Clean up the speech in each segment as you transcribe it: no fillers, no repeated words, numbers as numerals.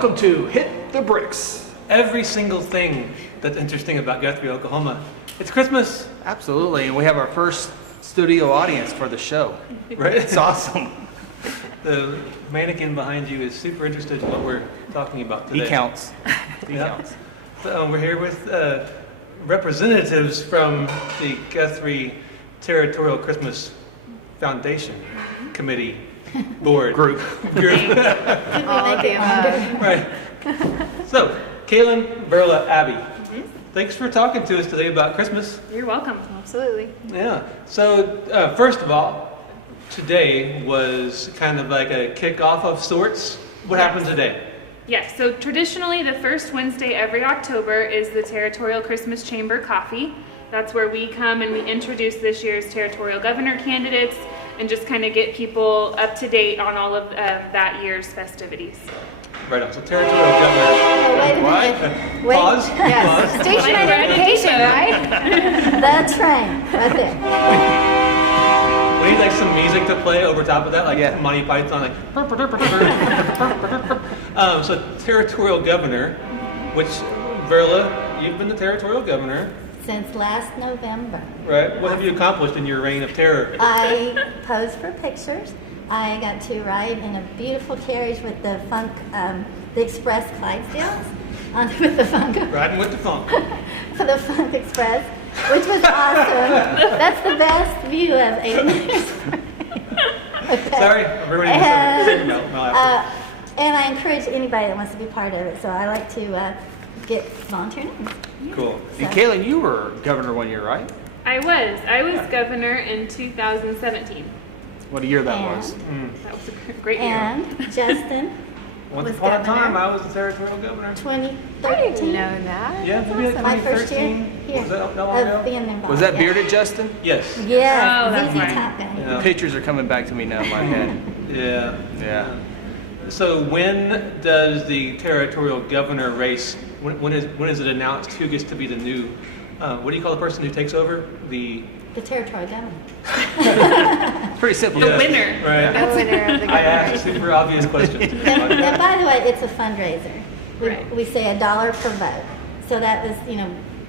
Welcome to Hit the Bricks. Every single thing that's interesting about Guthrie, Oklahoma. It's Christmas. Absolutely, and we have our first studio audience for the show. Right? It's awesome. The mannequin behind you is super interested in what we're talking about today. He counts. He Yeah. counts. So, we're here with representatives from the Guthrie Territorial Christmas Foundation Committee Board. Group. All of the above. Right. So, Kailyn, Verla, Abby, thanks for talking to us today about Christmas. You're welcome. Absolutely. Yeah. So, first of all, today was kind of like a kickoff of sorts. What happened today? Yes, so traditionally the first Wednesday every October is the Territorial Christmas Chamber Coffee. That's where we come and we introduce this year's territorial governor candidates and just kind of get people up to date on all of that year's festivities. Right on. So, territorial governor. Wait a minute. Wait. Pause. Yes. Pause. Station Like identification, right? That's right. Right there. We need like some music to play over top of that, like Yeah. Monty Python, like. So, territorial governor, which Verla, you've been the territorial governor, Since last November, right? What have you accomplished in your reign of terror? I posed for pictures. I got to ride in a beautiful carriage with the the Express Clydesdales, with the funk, Riding with the funk. for the Funk Express, which was awesome. That's the best view of Aiden. Okay. Sorry, everybody. And, and I encourage anybody that wants to be part of it. So I like to get volunteer names. Cool. So- And Kailyn, you were governor one year, right? I was governor in 2017. What a year that And- was. That was a great year. And Justin Once was upon a time, governor. I was the territorial governor. 2013. Know that? Yeah, maybe like My first year 2013. here Was that that long of ago? being involved. Was that yeah. bearded Justin? Yes. Yeah, Oh, that's ZZ right. Top guy. Yeah. Pictures are coming back to me now in my head. Yeah. Yeah. So when does the territorial governor race? When is it announced who gets to be the new? What do you call the person who takes over? The The territorial governor. Pretty simple. The Yeah. winner. Right. The winner of the I asked super obvious questions. And by the way, it's a fundraiser. Right. We say $1 per vote. So that was,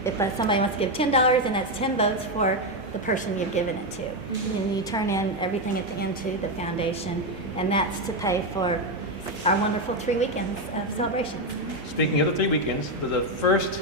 if somebody wants to give $10, and that's 10 votes for the person you've given it to. And you turn in everything at the end to the foundation, and that's to pay for our wonderful 3 weekends of celebrations. Speaking of the 3 weekends, the first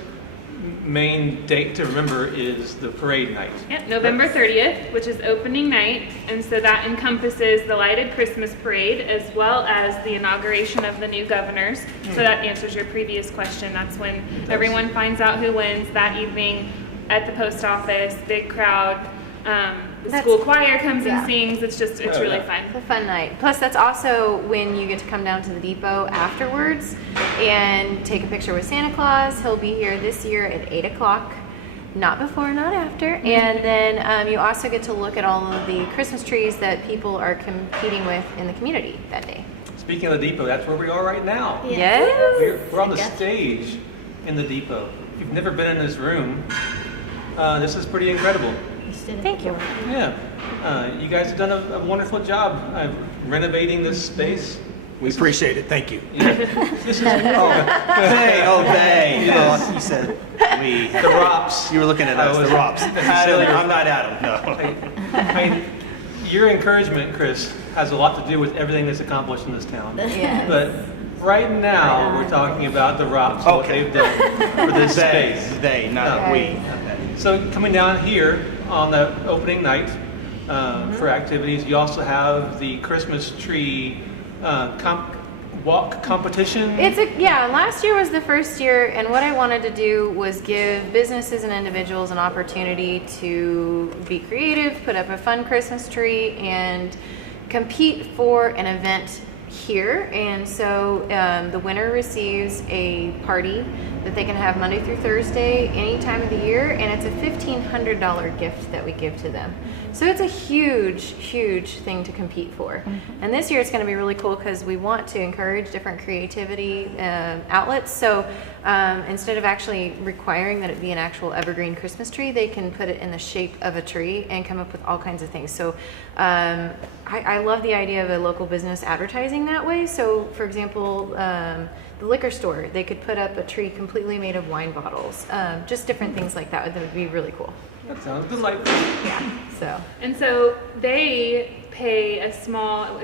main date to remember is the parade night. Yep, November 30th, which is opening night, and so that encompasses the lighted Christmas parade as well as the inauguration of the new governors. So that answers your previous question. That's when everyone finds out who wins that evening at the post office, big crowd. The That's- school choir comes yeah. and sings. It's Oh, really yeah. fun. It's a fun night. Plus, that's also when you get to come down to the depot afterwards and take a picture with Santa Claus. He'll be here this year at 8 o'clock. Not before, not after. And then you also get to look at all of the Christmas trees that people are competing with in the community that day. Speaking of the depot, that's where we are right now. Yes. We're on the Guthrie. stage in the depot. If you've never been in this room, this is pretty incredible. You stood at Thank the you. door. Yeah, you guys have done a wonderful job renovating this space. We appreciate it. Thank you. Yeah. This is They. You know, you said we. the Ropps. You were looking at us, the Rops. I'm not Adam, no. Your encouragement, Chris, has a lot to do with everything that's accomplished in this town. Yes. But right now, we're talking about the Ropps, what Okay. they've done for this space. They, not we. So coming down here on the opening night for activities, you also have the Christmas tree walk competition. Last year was the first year, and what I wanted to do was give businesses and individuals an opportunity to be creative, put up a fun Christmas tree, and compete for an event here. And so the winner receives a party that they can have Monday through Thursday any time of the year, and it's a $1,500 gift that we give to them. So it's a huge, huge thing to compete for. And this year it's going to be really cool because we want to encourage different creativity outlets. So instead of actually requiring that it be an actual evergreen Christmas tree, they can put it in the shape of a tree and come up with all kinds of things. So I love the idea of a local business advertising that way. So for example, the liquor store, they could put up a tree completely made of wine bottles. Just different things like that would be really cool. That sounds delightful. Yeah. So. And so they pay a small,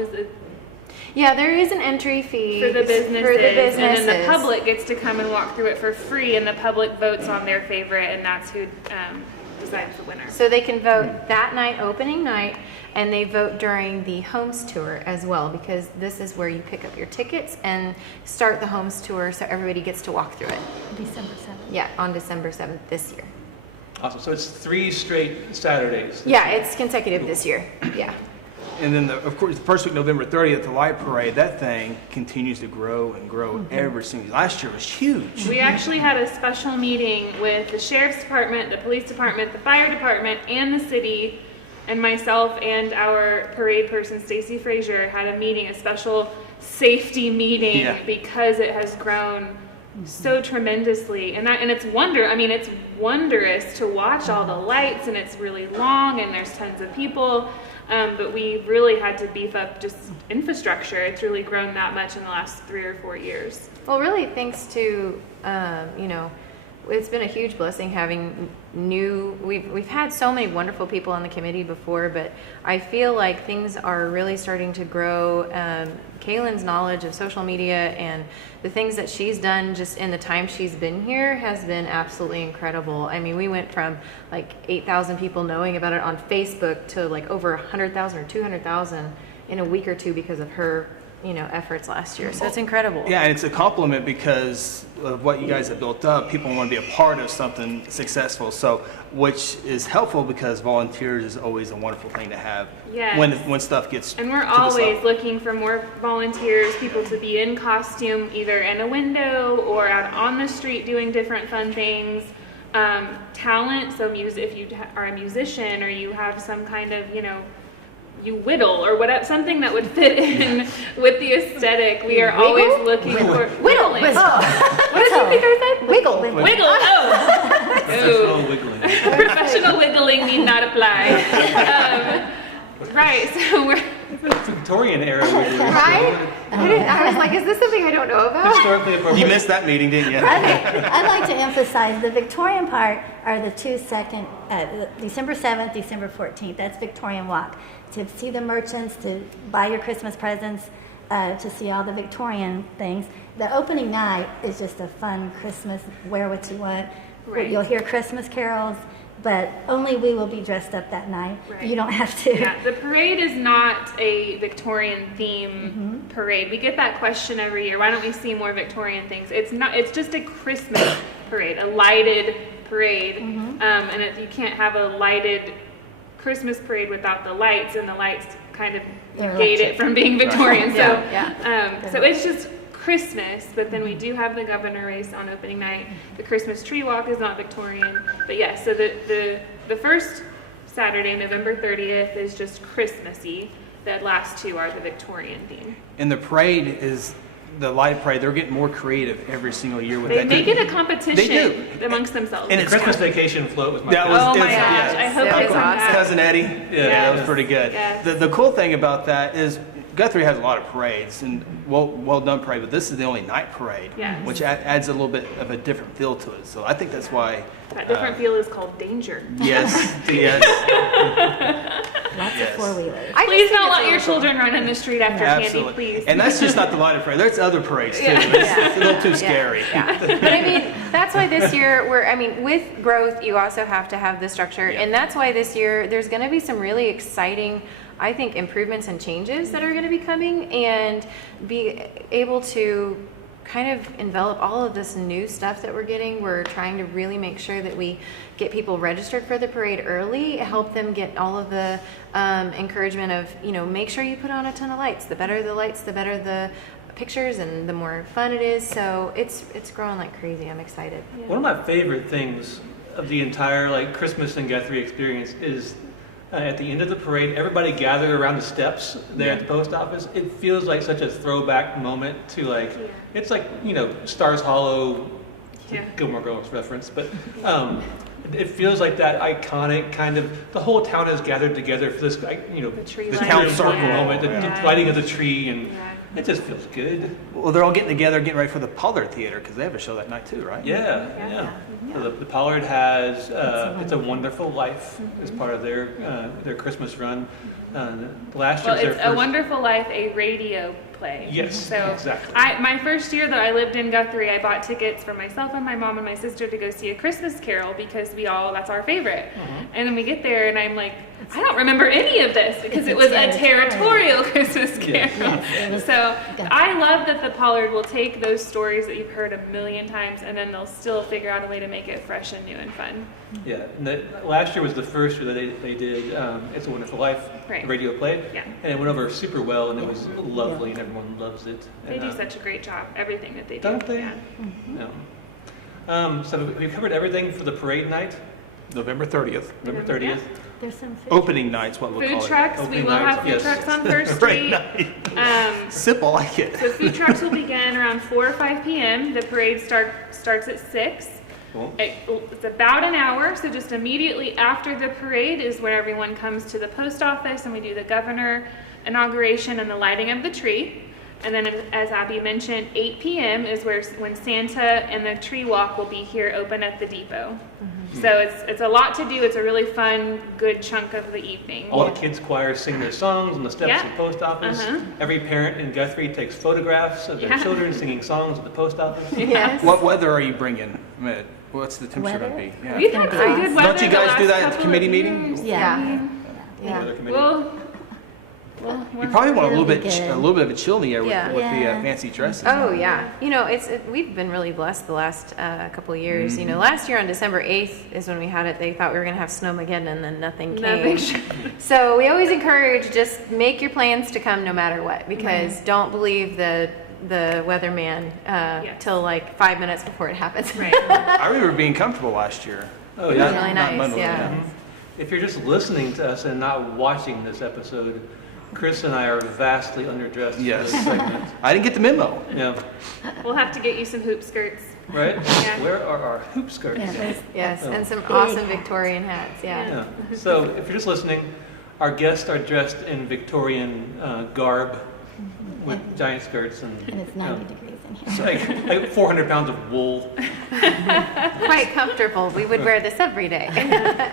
Yeah, there is an entry fee for the businesses, and then the businesses. public gets to come and walk through it for free, and the public votes on their favorite, and that's who decides the winner. So they can vote that night, opening night, and they vote during the Homes Tour as well, because this is where you pick up your tickets and start the Homes Tour so everybody gets to walk through it. December 7th. Yeah, on December 7th this year. Awesome. So it's 3 straight Saturdays. Yeah, it's consecutive this year. Yeah. And then, of course, the first week, November 30th, the light parade, that thing continues to grow and grow every single. Last year was huge. We actually had a special meeting with the sheriff's department, the police department, the fire department, and the city, and myself and our parade person, Stacy Frazier, had a meeting, a special safety meeting, because it has grown so tremendously. And it's it's wondrous to watch all the lights, and it's really long, and there's tons of people. But we really had to beef up just infrastructure. It's really grown that much in the last 3 or 4 years. Well, really, thanks to it's been a huge blessing having we've had so many wonderful people on the committee before, but I feel like things are really starting to grow. Kailyn's knowledge of social media and the things that she's done just in the time she's been here has been absolutely incredible. I mean, we went from like 8,000 people knowing about it on Facebook to like over 100,000 or 200,000 in a week or two because of her efforts last year. So it's incredible. Yeah, and it's a compliment because of what you guys have built up. People want to be a part of something successful, so which is helpful because volunteers is always a wonderful thing to have. Yes. When stuff gets and we're to this always level. looking for more volunteers, people to be in costume, either in a window or out on the street doing different fun things. Talent, so if you are a musician or you have some kind of you whittle or whatever, something that would fit in with the aesthetic. We are always looking for whittling. What did you think I said? Wiggle. Wiggle. Oh. Professional wiggling. Professional wiggling need not apply. Right. So we're Victorian era wiggling. Right? I was like, is this something I don't know about? Historically appropriate. You missed that meeting, didn't you? I'd like to emphasize the Victorian part are the December 7th, December 14th. That's Victorian Walk. To see the merchants, to buy your Christmas presents, to see all the Victorian things. The opening night is just a fun Christmas, wear what you want. Right. You'll hear Christmas carols, but only we will be dressed up that night. Right. You don't have to. Yeah, the parade is not a Victorian theme parade. We get that question every year. Why don't we see more Victorian things? It's not. It's just a Christmas parade, a lighted parade, and you can't have a lighted Christmas parade without the lights, and the lights kind of negate it from being Victorian. Right. So, Yeah. So it's just Christmas, but then we do have the governor race on opening night. The Christmas tree walk is not Victorian, but yes. So the first Saturday, November 30th, is just Christmassy. The last two are the Victorian theme. And the parade is the light parade. They're getting more creative every single year with They that. make it a competition They do. amongst themselves. And The it's Christmas vacation float was my That favorite. was, Oh it my was- gosh, yeah. I hope So it's on awesome. that. Cousin Eddie. Yeah, that was pretty good. Yes. The cool thing about that is Guthrie has a lot of parades and well done parade, but this is the only night parade, Yes. which adds a little bit of a different feel to it. So I think that's why. That different feel is called danger. Yes, yes, Lots Yes. of four-wheelers. Please don't let your children run in the street after absolutely. candy, please. And that's just not the light parade. There's other parades too. Yeah. It's a little too scary. Yeah. But I mean, that's why this year with growth, you also have to have the structure. Yeah. And that's why this year there's going to be some really exciting, I think, improvements and changes that are going to be coming, and be able to kind of envelop all of this new stuff that we're getting. We're trying to really make sure that we get people registered for the parade early, help them get all of the encouragement of, make sure you put on a ton of lights. The better the lights, the better the pictures and the more fun it is. So it's growing like crazy. I'm excited. One of my favorite things of the entire Christmas and Guthrie experience is at the end of the parade, everybody gathered around the steps there at the post office. It feels like such a throwback moment to it's like Stars Hollow, Gilmore Girls reference, but it feels like that iconic kind of, the whole town has gathered together for this tree the lighting. town circle Yeah. moment, the Yeah. lighting of the tree, and It just feels good. Well, they're all getting together, getting ready for the Pollard Theater because they have a show that night too, right? Yeah. So the Pollard has It's a Wonderful Life as part of their Christmas run. Last year Well, was their it's first. A Wonderful Life, a radio play. Yes, So exactly. my first year that I lived in Guthrie, I bought tickets for myself and my mom and my sister to go see A Christmas Carol because that's our favorite. And then we get there and I'm like, I don't remember any of this because it was a territorial Christmas Carol. Yes, it was So Guthrie. I love that the Pollard will take those stories that you've heard a million times and then they'll still figure out a way to make it fresh and new and fun. Yeah, and last year was the first year that they did It's a Wonderful Life, Right. the radio play. Yeah. And it went over super well, and it was lovely, and everyone loves it. They And, do such a great job, everything that they do. Don't they? Yeah. So we've covered everything for the parade night, November 30th. November 30th. There's some food. Opening night's what we'll Food call trucks, we Opening will night, have food yes. trucks on First Parade Street. night. Simple, I like it. So food trucks will begin around 4 or 5 p.m. The parade starts at 6. Cool. It's about an hour, so just immediately after the parade is where everyone comes to the post office and we do the governor inauguration and the lighting of the tree. And then, as Abby mentioned, 8 p.m. is when Santa and the tree walk will be here open at the depot. So it's a lot to do. It's a really fun, good chunk of the evening. All the kids' choirs sing their songs on the steps Yeah. of the post office. Uh-huh. Every parent in Guthrie takes photographs of their Yeah. children singing songs at the post office. Yes. What weather are you bringing? I mean, what's the temperature going to be? Yeah. We've had some good weather. Don't you guys the do last that at the couple committee of meeting? years. Yeah. Yeah. Weather committee. You probably want It'll be good. a little bit of a chill in the air with, Yeah. with the Yeah. fancy dresses. Oh yeah, we've been really blessed the last couple of years. Last year on December 8th is when we had it. They thought we were gonna have snowmageddon, and then nothing came. So we always encourage just make your plans to come no matter what, because don't believe the weatherman till like 5 minutes before it happens. Right. I remember being comfortable last year. Oh, It yeah. was really Not nice. Monday, Yeah. If you're just listening to us and not watching this episode, Chris and I are vastly underdressed Yes. for this segment. I didn't get the memo. Yeah, We'll have to get you some hoop skirts. right? Yeah. Where are our hoop skirts? Yeah, there's- Yes, Oh. and some Big awesome hats. Victorian hats. Yeah. Yeah. So if you're just listening, our guests are dressed in Victorian garb with giant skirts and And it's 90 degrees in here. it's like 400 pounds of wool. Quite comfortable. We would wear this every day.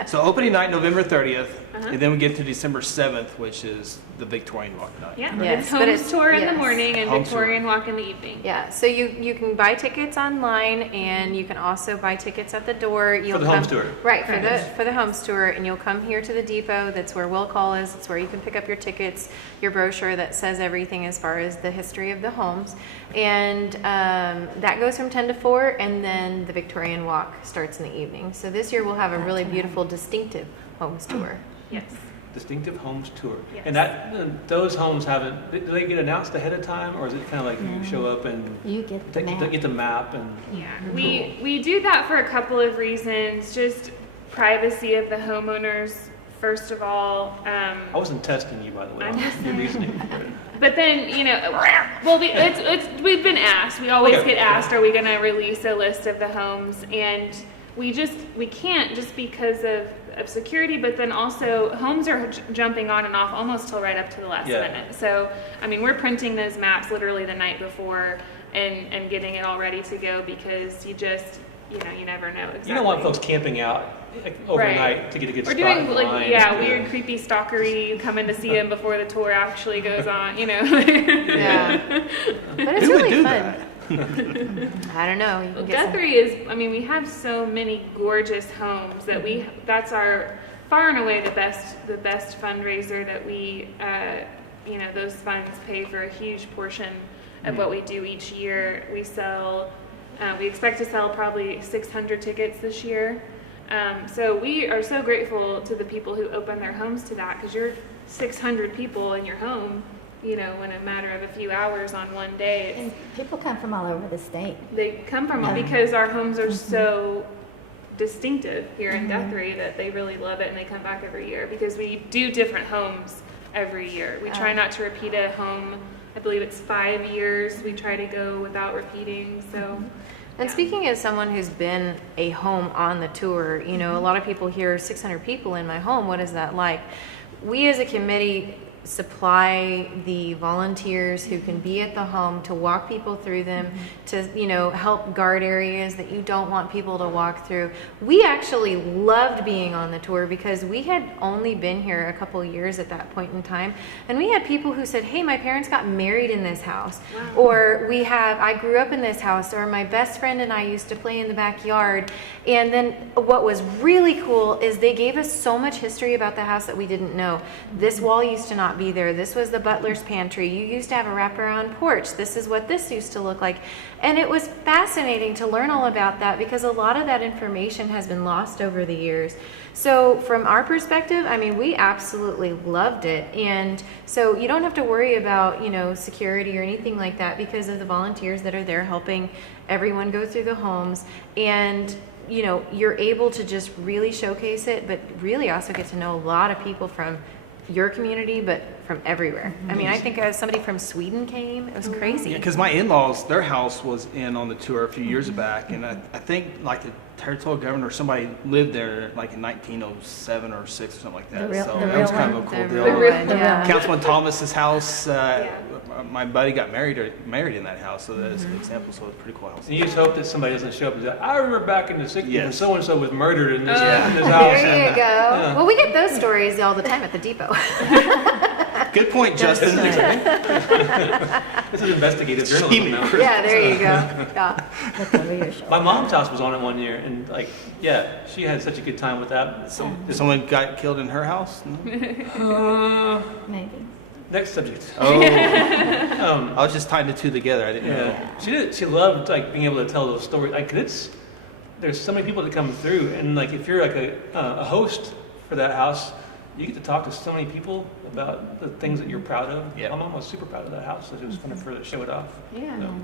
So opening night, November 30th, and then we get to December 7th, which is the Victorian Walk night. Yeah, Yes, it's but Homes it's- Tour in the yes. morning and Home Victorian Walk in the evening. Yeah, so you can buy tickets online, and you can also buy tickets at the door. You'll the come, Homes Tour. Right, for Correct. the Homes Tour, and you'll come here to the depot. That's where Will Call is. It's where you can pick up your tickets, your brochure that says everything as far as the history of the homes. And that goes from 10 to 4, and then the Victorian Walk starts in the evening. So this year we'll have a really beautiful, distinctive Homes Tour. Yes. Distinctive Homes Tour. Yes. And those homes do they get announced ahead of time, or is it kind of like you show up and You get the map. get the map and Yeah, we do that for a couple of reasons. Just privacy of the homeowners, first of all. I wasn't testing you, by the way, I'm on just your saying. reasoning. But then, well, we've been asked. We always Okay. get asked, are we going to release a list of the homes? And we can't just because of security, but then also homes are jumping on and off almost till right up to the last Yeah. minute. So, I mean, we're printing those maps literally the night before and getting it all ready to go because you just, you never know exactly. You don't want folks camping out overnight to get a good We're spot doing in like, line. weird, creepy stalkery, coming to see him before the tour actually goes on, Yeah, but it's Who would really do fun. that? I don't know. You can get some- Guthrie is, we have so many gorgeous homes that that's our far and away the best fundraiser that we, those funds pay for a huge portion of what we do each year. We expect to sell probably 600 tickets this year. So we are so grateful to the people who open their homes to that because you're 600 people in your home, in a matter of a few hours on one day. And people come from all over the state. They come from because our homes are so distinctive here in Guthrie that they really love it and they come back every year because we do different homes every year. We try not to repeat a home. I believe it's 5 years. We try to go without repeating. So. And speaking as someone who's been a home on the tour, a lot of people hear 600 people in my home. What is that like? We as a committee supply the volunteers who can be at the home to walk people through them, to, you know, help guard areas that you don't want people to walk through. We actually loved being on the tour because we had only been here a couple years at that point in time, and we had people who said, hey, my parents got married in this house, or I grew up in this house, or my best friend and I used to play in the backyard. And then what was really cool is they gave us so much history about the house that we didn't know. This wall used to not be there. This was the butler's pantry. You used to have a wraparound porch. This is what this used to look like. And it was fascinating to learn all about that because a lot of that information has been lost over the years. So from our perspective, I mean, we absolutely loved it. And so you don't have to worry about, you know, security or anything like that because of the volunteers that are there helping everyone go through the homes. And you know, you're able to just really showcase it, but really also get to know a lot of people from your community, but from everywhere. I mean, I think somebody from Sweden came. It was crazy. Yeah, because my in-laws, their house was in on the tour a few years back, and I think like the territorial governor, somebody lived there like in 1907 or 6 or something like that. So that was kind of a cool deal. Councilman Thomas's house, my buddy got married in that house, so that's an example. So it's a pretty cool house. And you just hope that somebody doesn't show up and say, I remember back in the 60s when so-and-so was murdered in this, Yeah. in this house. There you go. Well, we get those stories all the time at the depot. Good point, Justin. This is investigative journalism now. Yeah, there you go. Yeah. Look over your shoulder. My mom's house was on it one year, and like, yeah, she had such a good time with that. So, Did someone got killed in her house? No? Maybe. next subject. Oh, I was just tying the two together. I didn't know. Yeah, she did. She loved like being able to tell those stories. Like there's so many people that come through, and like if you're like a host for that house, you get to talk to so many people about the things that you're proud of. Yeah. My mom was super proud of that house, so it was fun for her to show it off. Yeah. So,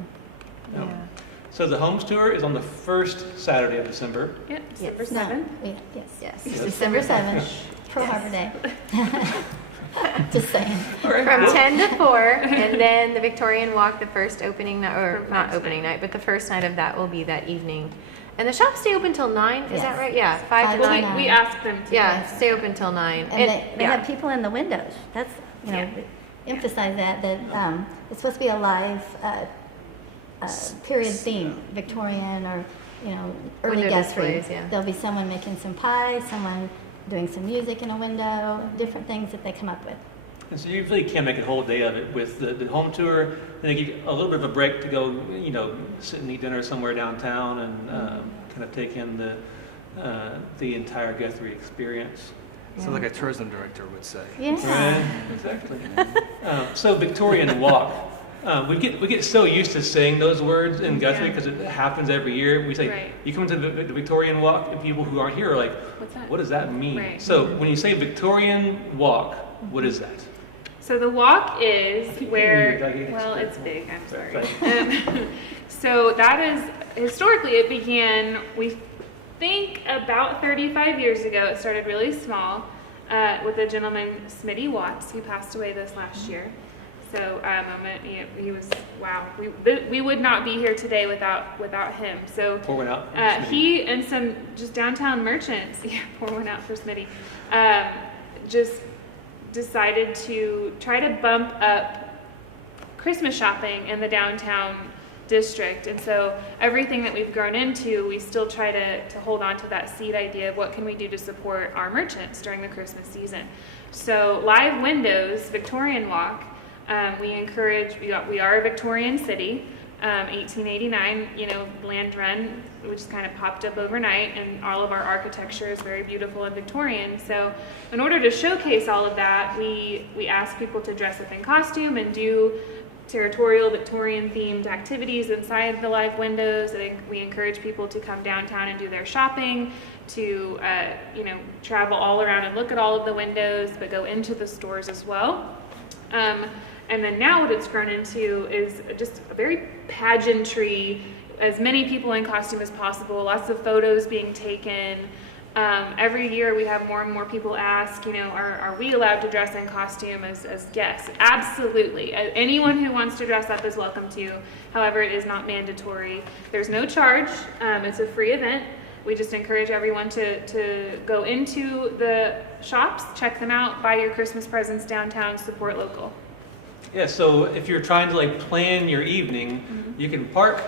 Yeah. So the homes tour is on the first Saturday of December. Yep, December No, 7th. yes. Yes. It's December 7th, Pearl Harbor Day. Just saying. From 10 to 4, and then the Victorian Walk, the first opening night, or For not first opening night, but the first night of that will be that evening. And the shops stay open till 9, is that Yes. right? Yeah, 5 to Five to 9. We asked them to. Yeah, stay open till 9. And they yeah. have people in the windows. That's, emphasize that it's supposed to be a live period theme, Victorian or, early Window Guthrie. displays, yeah. There'll be someone making some pie, someone doing some music in a window, different things that they come up with. And so you really can't make a whole day of it with the home tour. Then they give you a little bit of a break to go, sit and eat dinner somewhere downtown and kind of take in the entire Guthrie experience. Sounds like a tourism director would say. Yeah. Right, exactly. So Victorian Walk. We get so used to saying those words in Guthrie because it happens every year. We say, Right. you come to the Victorian Walk, and people who aren't here are like, What's that? what does that mean? Right. So when you say Victorian Walk, what is that? So the walk is where, Duggy. well, it's big, I'm sorry. Sorry. So that is, historically it began, we think about 35 years ago. It started really small with a gentleman, Smitty Watts, who passed away this last year. So he was, wow, we would not be here today without him. So Pour one out. he and some just downtown merchants, pour one out for Smitty, just decided to try to bump up Christmas shopping in the downtown district. And so everything that we've grown into, we still try to hold on to that seed idea of what can we do to support our merchants during the Christmas season. So live windows, Victorian Walk, we encourage, we are a Victorian city, 1889, land run, which kind of popped up overnight, and all of our architecture is very beautiful and Victorian. So in order to showcase all of that, we ask people to dress up in costume and do territorial Victorian themed activities inside the live windows. We encourage people to come downtown and do their shopping, to travel all around and look at all of the windows, but go into the stores as well. And then now what it's grown into is just a very pageantry, as many people in costume as possible, lots of photos being taken. Every year we have more and more people ask, are we allowed to dress in costume as guests? Absolutely. Anyone who wants to dress up is welcome to. However, it is not mandatory. There's no charge. It's a free event. we just encourage everyone to go into the shops, check them out, buy your Christmas presents downtown, support local. Yeah, so if you're trying to like plan your evening, you can park,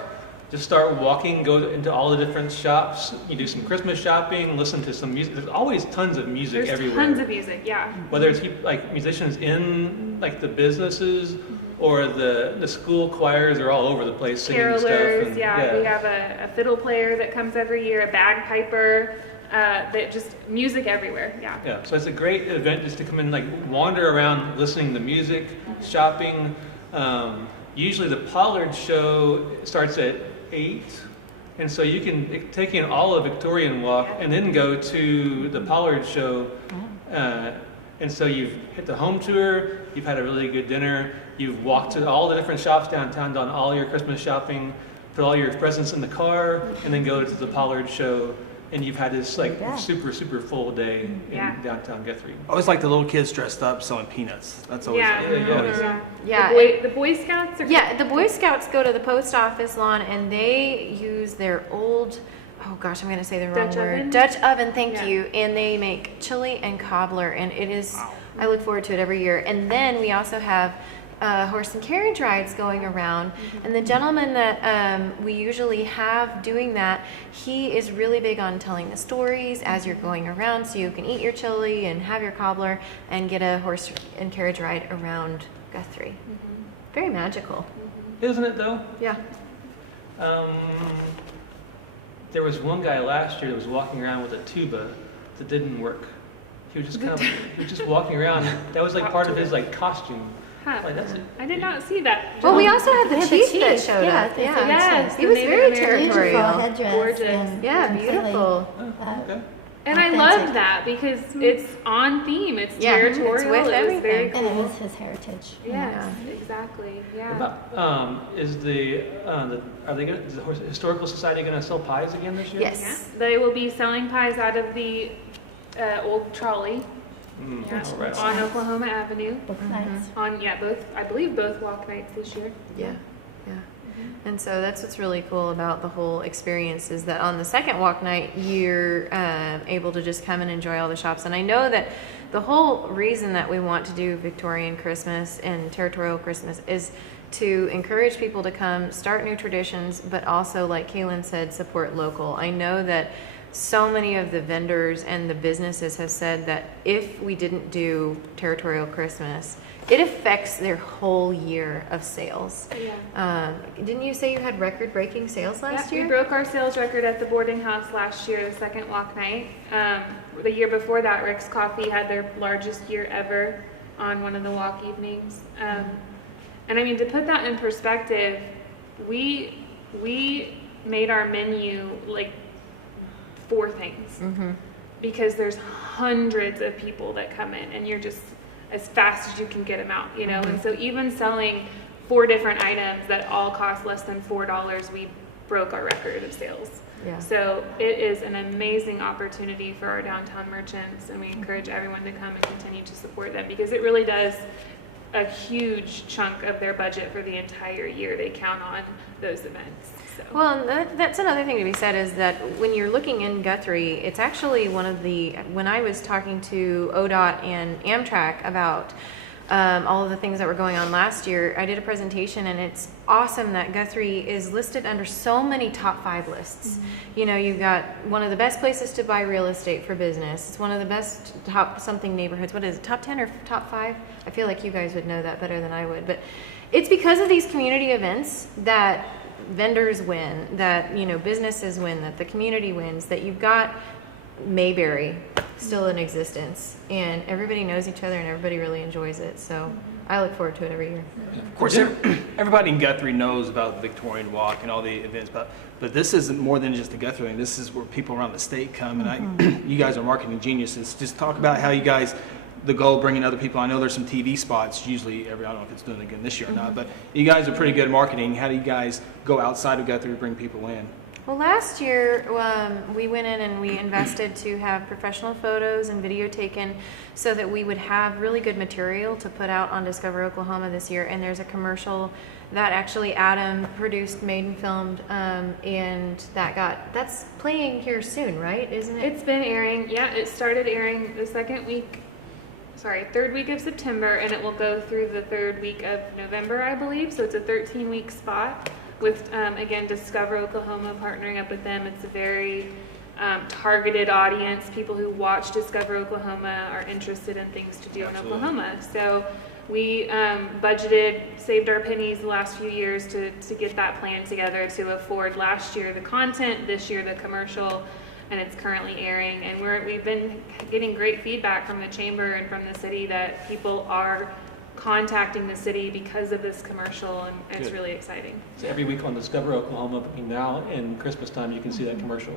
just start walking, go into all the different shops. You do some Christmas shopping, listen to some music. There's always tons of music everywhere. There's tons of music, yeah. Whether it's like musicians in like the businesses or the school choirs are all over the place singing Carolers, stuff. And, we have a fiddle player that comes every year, a bagpiper, that just music everywhere, Yeah, so it's a great event just to come in, like wander around listening to music, shopping. Usually the Pollard show starts at 8, and so you can take in all of Victorian Walk and then go to the Pollard show. And so you've hit the home tour, you've had a really good dinner, you've walked to all the different shops downtown, done all your Christmas shopping, put all your presents in the car, and then go to the Pollard show, and you've had this like super full day in downtown Guthrie. I always like the little kids dressed up selling peanuts. That's always The Boy Scouts are the Boy Scouts go to the post office lawn and they use their old, oh gosh, I'm going to say the wrong word. Dutch oven, thank you. And they make chili and cobbler, and it is, I look forward to it every year. And then we also have horse and carriage rides going around. And the gentleman that we usually have doing that, he is really big on telling the stories as you're going around, so you can eat your chili and have your cobbler and get a horse and carriage ride around Guthrie. Very magical. Isn't it though? Yeah. There was one guy last year that was walking around with a tuba that didn't work. He was just kind of, he was just walking around. That was like part of his like costume. Huh. Like, that's it. I did not see that. Well, we also had the had the chief that chief, showed yeah, up. Yes, he was the very Native American territorial. Beautiful headdress. Gorgeous. And Yeah, completely, beautiful. Okay. And I authentic. love that because it's on theme. It's Yeah, it's territorial. with It was everything. very And cool. it is his heritage. Yes, exactly. Yeah. About, is are they gonna, is the Historical Society going to sell pies again this year? Yes. Yeah. They will be selling pies out of the old trolley Oh, right. on Oklahoma Avenue. Both nights. On both, I believe both walk nights this year. Yeah. And so that's what's really cool about the whole experience is that on the second walk night, you're able to just come and enjoy all the shops. And I know that the whole reason that we want to do Victorian Christmas and Territorial Christmas is to encourage people to come, start new traditions, but also, like Kailyn said, support local. I know that so many of the vendors and the businesses have said that if we didn't do Territorial Christmas, it affects their whole year of sales. Yeah. Didn't you say you had record-breaking sales last year? We broke our sales record at the boarding house last year, the second walk night. The year before that, Rick's Coffee had their largest year ever on one of the walk evenings. And I mean, to put that in perspective, we made our menu like 4 things because there's hundreds of people that come in, and you're just as fast as you can get them out, you know. And so even selling 4 different items that all cost less than $4, we broke our record of sales. Yeah. So it is an amazing opportunity for our downtown merchants, and we encourage everyone to come and continue to support them because it really does a huge chunk of their budget for the entire year. They count on those events. So. Well, that's another thing to be said is that when you're looking in Guthrie, it's actually one of the, when I was talking to ODOT and Amtrak about all of the things that were going on last year, I did a presentation, and it's awesome that Guthrie is listed under so many top 5 lists. You know, you've got one of the best places to buy real estate for business. It's one of the best top something neighborhoods. What is it, top 10 or top 5? I feel like you guys would know that better than I would. But it's because of these community events that vendors win, that, you know, businesses win, that the community wins, that you've got Mayberry still in existence, and everybody knows each other and everybody really enjoys it. So I look forward to it every year. Of course, everybody in Guthrie knows about the Victorian Walk and all the events, but this isn't more than just the Guthrie thing. This is where people around the state come, and you guys are marketing geniuses. Just talk about how you guys, the goal of bringing other people. I know there's some TV spots usually I don't know if it's doing it again this year or not, but you guys are pretty good at marketing. How do you guys go outside of Guthrie to bring people in? Well, last year we went in and we invested to have professional photos and video taken so that we would have really good material to put out on Discover Oklahoma this year. And there's a commercial that actually Adam produced, made and filmed, and that's playing here soon, right? Isn't it? It's been airing. Yeah, it started airing the third week of September, and it will go through the third week of November, I believe. So it's a 13-week spot with, again, Discover Oklahoma partnering up with them. It's a very targeted audience. People who watch Discover Oklahoma are interested in things to do in Oklahoma. So we saved our pennies the last few years to get that plan together to afford last year the content, this year the commercial, and it's currently airing. And we've been getting great feedback from the chamber and from the city that people are contacting the city because of this commercial, and it's really exciting. So every week on Discover Oklahoma, between now and Christmas time, you can see that commercial.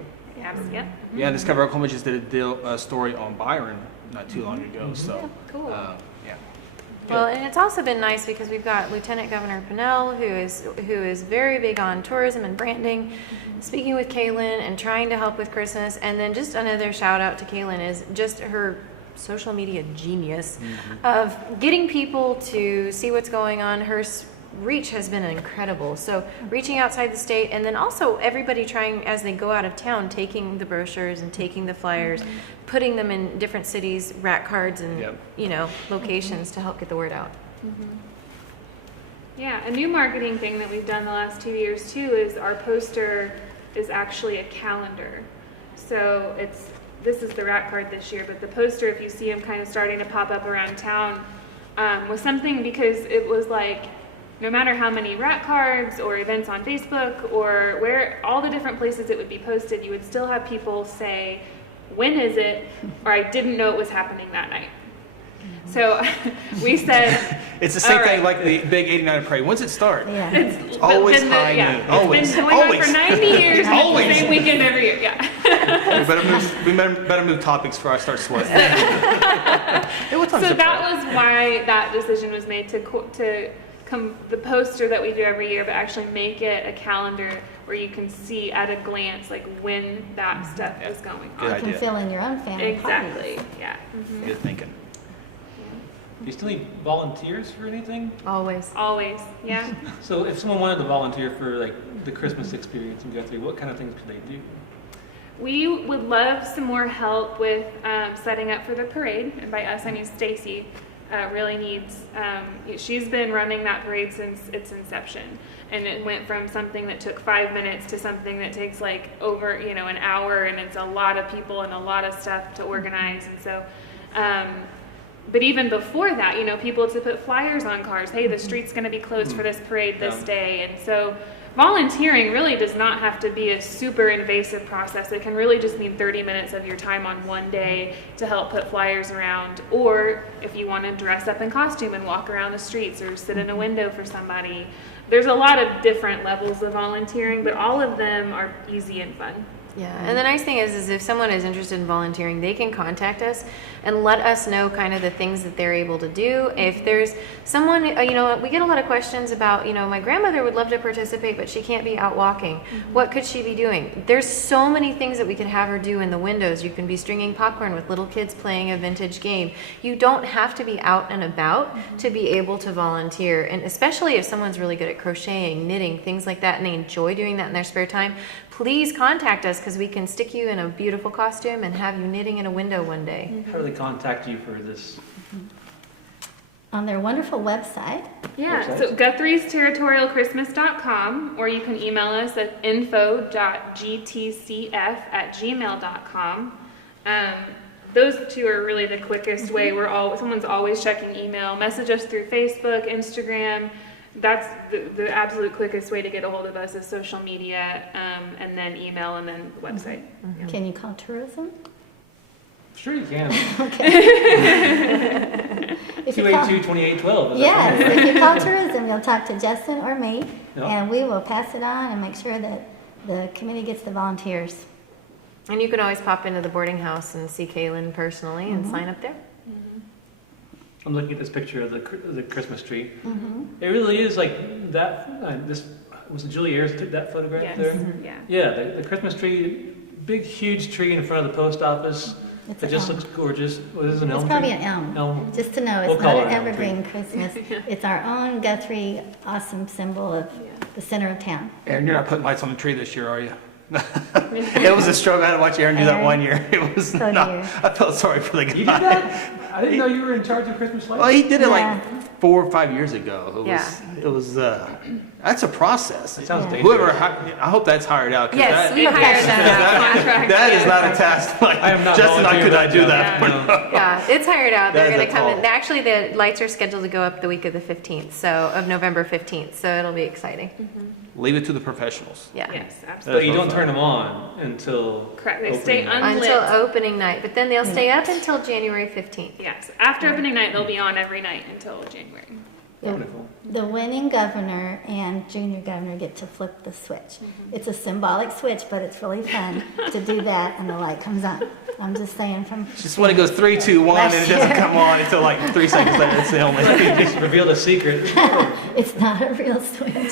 Yeah, Discover Oklahoma just did a story on Byron not too long ago. So cool. Yeah. Well, and it's also been nice because we've got Lieutenant Governor Pinnell, who is very big on tourism and branding, speaking with Kailyn and trying to help with Christmas. And then just another shout out to Kailyn is just her social media genius of getting people to see what's going on. Her reach has been incredible. So reaching outside the state, and then also everybody trying, as they go out of town, taking the brochures and taking the flyers, putting them in different cities, rack cards, and locations to help get the word out. Yeah, a new marketing thing that we've done the last 2 years too is our poster is actually a calendar. So this is the rack card this year, but the poster, if you see them kind of starting to pop up around town, was something because it was like, no matter how many rack cards or events on Facebook or where all the different places it would be posted, you would still have people say, when is it? Or I didn't know it was happening that night. So we said, it's the same thing like the big 89 parade. When's it start? Yeah. It's always high noon. Always. It's been going on for 90 years. Always. It's the same weekend every year. Yeah. we better move topics before I start sweating. So that was why that decision was made to come the poster that we do every year, but actually make it a calendar where you can see at a glance like when that stuff is going on. You can fill in your own family Exactly. parties. Yeah. Good thinking. Do you still need volunteers for anything? Always. Yeah. So if someone wanted to volunteer for like the Christmas experience in Guthrie, what kind of things could they do? We would love some more help with setting up for the parade, and by us I mean Stacy. Really needs, she's been running that parade since its inception, and it went from something that took 5 minutes to something that takes like over an hour, and it's a lot of people and a lot of stuff to organize. And so but even before that, people to put flyers on cars, hey, the street's going to be closed for this parade this day. And so volunteering really does not have to be a super invasive process. It can really just need 30 minutes of your time on one day to help put flyers around. Or if you want to dress up in costume and walk around the streets or sit in a window for somebody. There's a lot of different levels of volunteering, but all of them are easy and fun. Yeah, and the nice thing is if someone is interested in volunteering, they can contact us and let us know kind of the things that they're able to do. If there's someone, we get a lot of questions about, my grandmother would love to participate, but she can't be out walking. What could she be doing? There's so many things that we could have her do in the windows. You can be stringing popcorn with little kids playing a vintage game. You don't have to be out and about to be able to volunteer. And especially if someone's really good at crocheting, knitting, things like that, and they enjoy doing that in their spare time, please contact us because we can stick you in a beautiful costume and have you knitting in a window one day. How do they contact you for this? On their wonderful website. Yeah, so Guthrie'sTerritorialChristmas.com, or you can email us at info.gtcf@gmail.com. Those two are really the quickest way. Someone's always checking email. Message us through Facebook, Instagram. That's the absolute quickest way to get a hold of us is social media, and then email, and then the website. Mm-hmm. Can you call tourism? Sure you can. Okay. 282-2812. Yes, if you call tourism, you'll talk to Justin or me, Yep. and we will pass it on and make sure that the committee gets the volunteers. And you can always pop into the boarding house and see Kailyn personally and sign up there. I'm looking at this picture of the Christmas tree. It really is like that. was it Julie Ayers that took that photograph Yes. there? Yeah. Yeah, the Christmas tree, big, huge tree in front of the post office. It's It an just elm. looks gorgeous. What is it, an elm It's tree? probably an elm. Elm. Just to know, We'll it's call not it an an elm tree. evergreen Christmas. It's our own Guthrie awesome symbol of the center of town. Aaron, you're not putting lights on the tree this year, are you? It was a struggle. I had to watch Aaron do that Aaron. 1 year. It was Oh, not, dear. I felt sorry for the guy. You did that? I didn't know you were in charge of Christmas lights. Well, he did it Yeah. like 4 or 5 years ago. It was that's a process. That sounds Yeah. dangerous. Whoever, I hope that's hired out. 'cause Yes, that, we hired that out. Contract. that is not a task. Like, I am not Justin, I could volunteering not do for that. that job. Yeah, it's hired out. They're That is going a to come in. call. Actually, the lights are scheduled to go up the week of the 15th, so of November 15th. So it'll be exciting. Leave it to the professionals. Yeah. Yes, So absolutely. you don't turn them on until Correct. They opening stay night. unlit. Until opening night, but then they'll stay up until January 15th. Yes. After opening night, they'll be on every night until January. Wonderful. The winning governor and junior governor get to flip the switch. It's a symbolic switch, but it's really fun to do that and the light comes on. I'm just saying from. Just when it goes 3, 2, 1, and it doesn't come on until like 3 seconds later. It's the only. Just revealed a secret. It's not a real switch.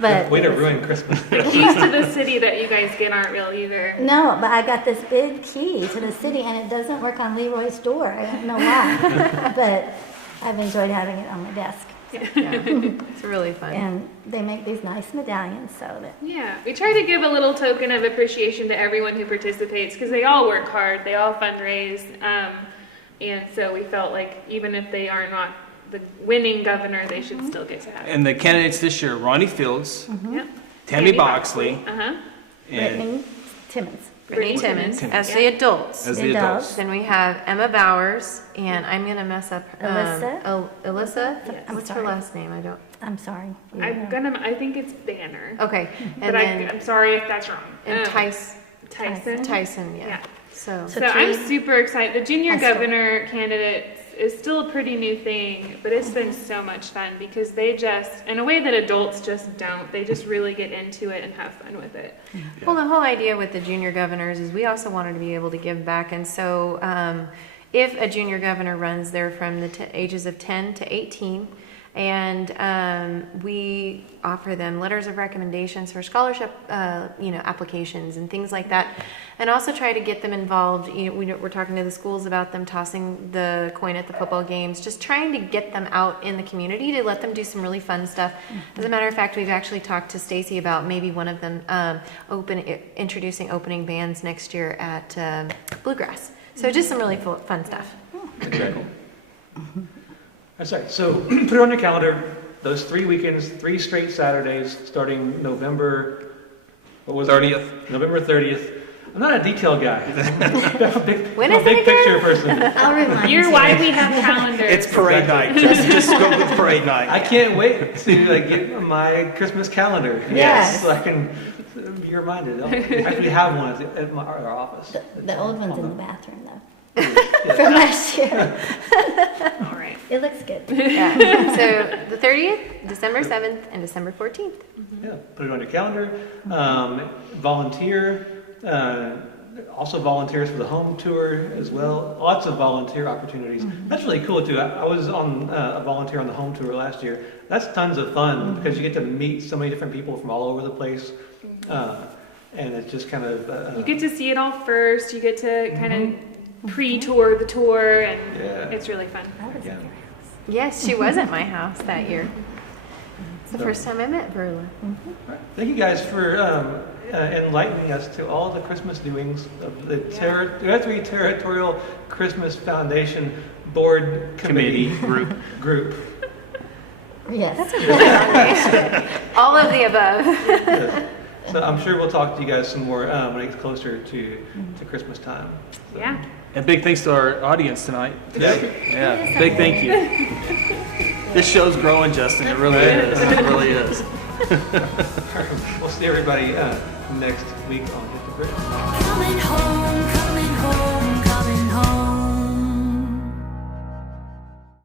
But Way to ruin Christmas. The keys to the city that you guys get aren't real either. no, but I got this big key to the city and it doesn't work on Leroy's door. I don't know why. But I've enjoyed having it on my desk. Yeah. It's really fun. And they make these nice medallions so that Yeah, we try to give a little token of appreciation to everyone who participates because they all work hard, they all fundraise, and so we felt like even if they are not the winning governor, they should still get to have it. And the candidates this year: Ronnie Fields, Yep. Tammy Boxley, Uh-huh. and Brittany Timmons. Brittany Timmons as the adults. as The the adults. adults. Then we have Emma Bowers, and I'm gonna mess up. Alyssa. I'm What's her sorry. last name? I don't. I'm sorry. I think it's Banner. Okay, But and then I'm sorry if that's wrong. and Tyson. Tyson. Yeah. Yeah. So So So I'm Tree- super excited. The junior High school. governor candidate is still a pretty new thing, but it's been so much fun because they just, in a way that adults just don't, they just really get into it and have fun with it. Well, the whole idea with the junior governors is we also wanted to be able to give back. And so if a junior governor runs, they're from the ages of 10 to 18. And we offer them letters of recommendations for scholarship, applications and things like that. And also try to get them involved. We're talking to the schools about them tossing the coin at the football games, just trying to get them out in the community to let them do some really fun stuff. As a matter of fact, we've actually talked to Stacy about maybe one of them introducing opening bands next year at Bluegrass. So just some really fun stuff. Very cool. That's right. So put it on your calendar. Those 3 weekends, 3 straight Saturdays, starting November. What was 30th. it? November 30th. I'm not a detail guy. I'm a big, When I'm a is it big again? picture person. I'll remind You're you. why we have calendars. It's parade night. Just go with parade night. I can't wait to get my Christmas calendar. Yes. So I can be reminded. I actually have one at our office. The old one's in the bathroom though. From last year. All right. It looks good. Yeah. So the 30th, December 7th, and December 14th. Yeah, put it on your calendar. Volunteer. Also volunteers for the home tour as well. Lots of volunteer opportunities. That's really cool too. I was on a volunteer on the home tour last year. That's tons of fun because you get to meet so many different people from all over the place. And it's just kind of... You get to see it all first. You get to kind of pre-tour the tour, and Yeah. it's really fun. That was Yeah. good. Yes, she was at my house that year. It's the first time I met Verla. Thank you guys for enlightening us to all the Christmas doings of the Guthrie Territorial Christmas Foundation Board Committee group. Yes. All of the above. Yes. So I'm sure we'll talk to you guys some more when it gets closer to Christmas time. So, Yeah. And big thanks to our audience tonight. today. Yeah, big thank you. This show's growing, Justin. It really is. It really is. We'll see everybody next week on Hit the Bridge. Coming home, coming home.